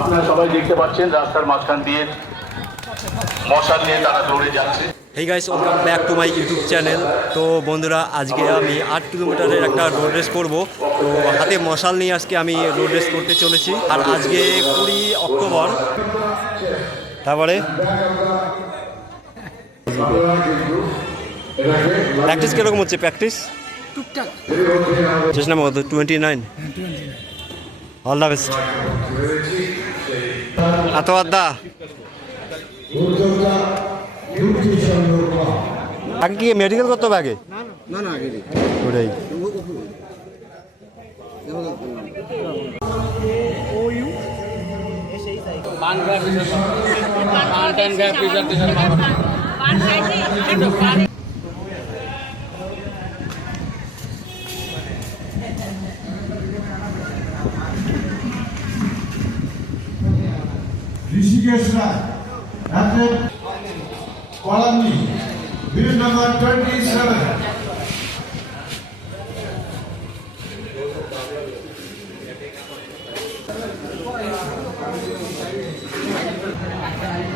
আপনারা সবাই দেখতে পাচ্ছেন রাস্তার মাঝখান দিয়ে মশাল নিয়ে তারা দৌড়ে যাচ্ছে। Hey guys, welcome back to my YouTube channel. তো বন্ধুরা, আজকে আমি 8 কিলোমিটারের একটা রোড রেস করব। তো হাতে মশাল নিয়ে আজকে আমি রোড রেস করতে চলেছি। আর আজকে 20 অক্টোবর। তারপরে প্র্যাকটিস কীরকম হচ্ছে? প্র্যাকটিস টুকটাক চেষ্টা মতো 29। All the best. আদা আগে কি মেডিকেল করতে হবে আগে? না না আগে ওটাই। ঋষিকেশরা কলানি বিল নাম্বার 27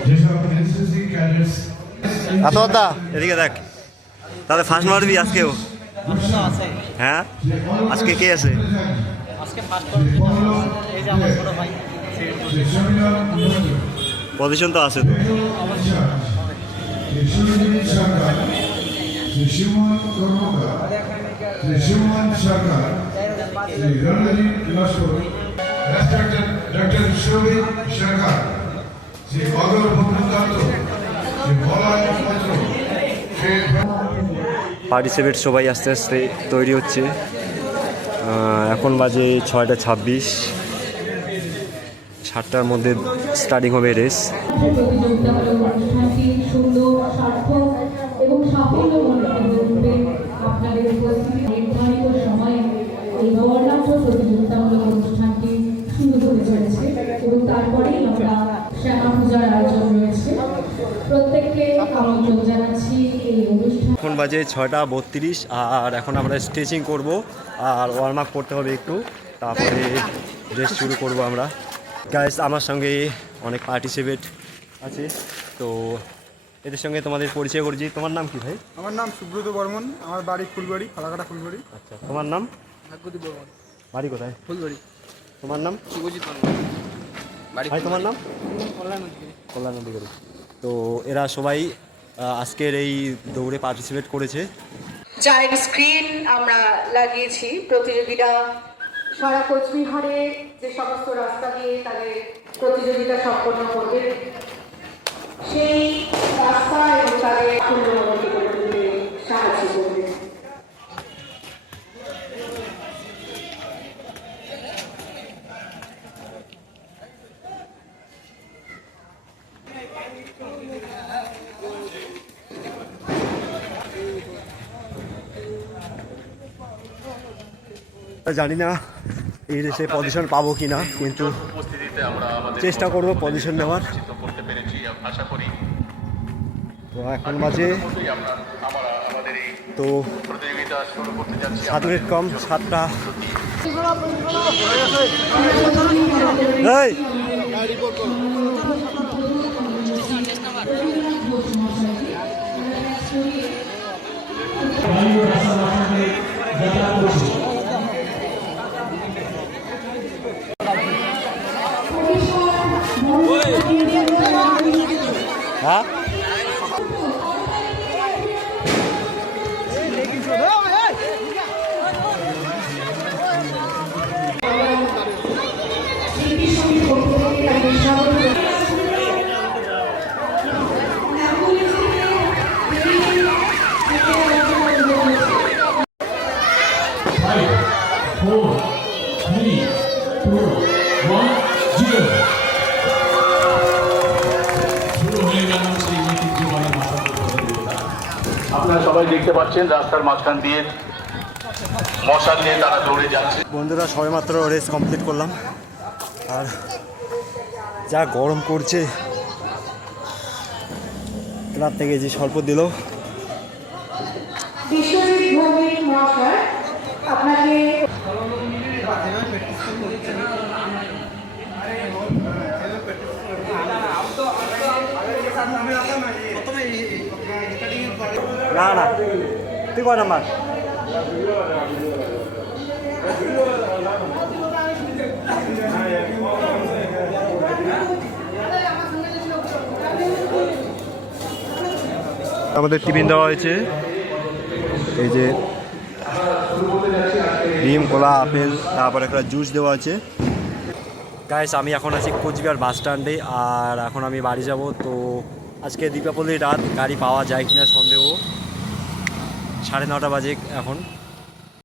যেসব এনসিসি ক্যাডেটস আদা এদিকে দেখ, তাহলে ফার্স্ট মারবি আজকেও? হ্যাঁ, আজকে কে আছে? পজিশন তো আছে তো। শিবমোহন কর্মকার, শিবমোহন সরকার, রণজিৎ লস্কর, রেসপেক্টেড ডক্টর শোভিত সরকার, শ্রী অগর ভদ্রদত্ত, শ্রী বলয় পত্র। পার্টিসিপেট সবাই আস্তে আস্তে তৈরি হচ্ছে। এখন বাজে 6টা 26। 7টার মধ্যে স্টার্টিং হবে রেস। প্রতিযোগিতামূলক অনুষ্ঠানটি সুন্দর, সার্থক এবং সাফল্যমণ্ডিত আপনাদের উপস্থিতি নির্ধারিত সময়ে এই বর্ণাঢ্য প্রতিযোগিতামূলক অনুষ্ঠানটি শুরু হতে চলেছে এবং তারপরেই আমরা শ্যামা পূজার আয়োজন রয়েছে। প্রত্যেককে আমন্ত্রণ জানাচ্ছি এই অনুষ্ঠান। এখন বাজে 6টা 32 আর এখন আমরা স্ট্রেচিং করব আর ওয়ার্ম আপ করতে হবে একটু, তারপরে রেস শুরু করব আমরা। গাইস, আমার সঙ্গে অনেক পার্টিসিপেট আছে, তো এদের সঙ্গে তোমাদের পরিচয় করছি। তোমার নাম কি ভাই? আমার নাম সুব্রত বর্মন, আমার বাড়ি ফুলবাড়ি, ফালাকাটা ফুলবাড়ি। আচ্ছা, তোমার নাম? ভাগ্যদীপ বর্মন, বাড়ি কোথায়? ফুলবাড়ি। তোমার নাম? শুভজিৎ বর্মন, বাড়ি ভাই তোমার নাম? কল্যাণ অধিকারী। তো এরা সবাই আজকের এই দৌড়ে পার্টিসিপেট করেছে। জায়েন্ট স্ক্রিন আমরা লাগিয়েছি। প্রতিযোগীরা সারা কোচবিহারে যে সমস্ত রাস্তা দিয়ে তাদের প্রতিযোগিতা সম্পন্ন করবে, সেই রাস্তা এবং তাদের সুন্দরবনকে করে তুলতে সাহায্য করবে। জানি না এই রেসে পজিশন পাবো কি না, কিন্তু উপস্থিতিতে আমরা আমাদের চেষ্টা করব পজিশন নেওয়ার। করতে পেরেছি আশা করি। তো এখন বাজে আমাদের এই তো প্রতিযোগিতা শুরু করতে যাচ্ছি। 7 মিনিট কম 7টা। এই হ্যাঁ, আপনারা সবাই দেখতে পাচ্ছেন রাস্তার মাঝখান দিয়ে মশাল নিয়ে তারা দৌড়ে যাচ্ছে। বন্ধুরা, সবেমাত্র রেস কমপ্লিট করলাম আর যা গরম করছে, ক্লাব থেকে যে স্বল্প দিল। বিশ্বজিৎ ভৌমিক মহাশয়, আপনাকে না না তুই কয় নাম্বার? আমাদের টিফিন দেওয়া হয়েছে, এই যে ডিম, কলা, আপেল, তারপর একটা জুস দেওয়া আছে। গাইস আমি এখন আছি কোচবিহার বাস স্ট্যান্ডে, আর এখন আমি বাড়ি যাব। তো আজকে দীপাবলির রাত, গাড়ি পাওয়া যায় কিনা সন্দেহ। 9:30 বাজে এখন।